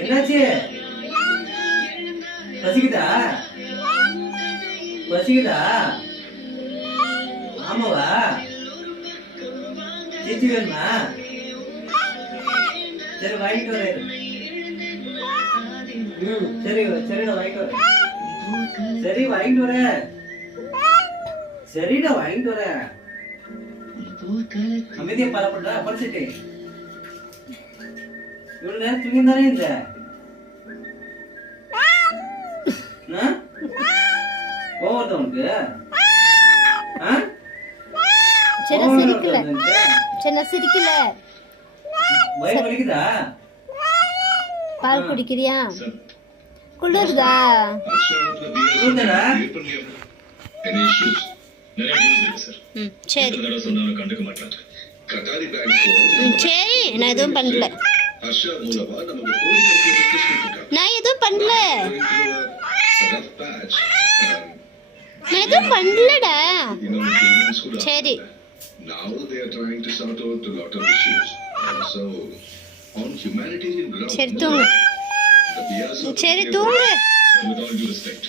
என்னாச்சு? பசிக்குதா? பசிக்குதா? ஆமாவா? சீச்சி வேணுமா? சரி வாங்கிட்டு வரேன். சரி சரிடா வாங்கிட்டு வரேன். சரி வாங்கிட்டு வரேன். சரிடா வாங்கிட்டு வரேன். அமைதியா பரப்படா படிச்சுட்டு இவ்வளவு நேரம் தூங்கி தானே இந்த போவது உனக்கு சிரிக்கல வயிறு வலிக்குதா? பால் குடிக்கிறியா? குளிருதா? குளிருதா? சரி சரி நான் எதுவும் பண்ணல. நான் எதுவும் பண்ணல. நான் எதுவும் பண்ணலடா. சரி சரி தூங்கு. சரி தூங்கு.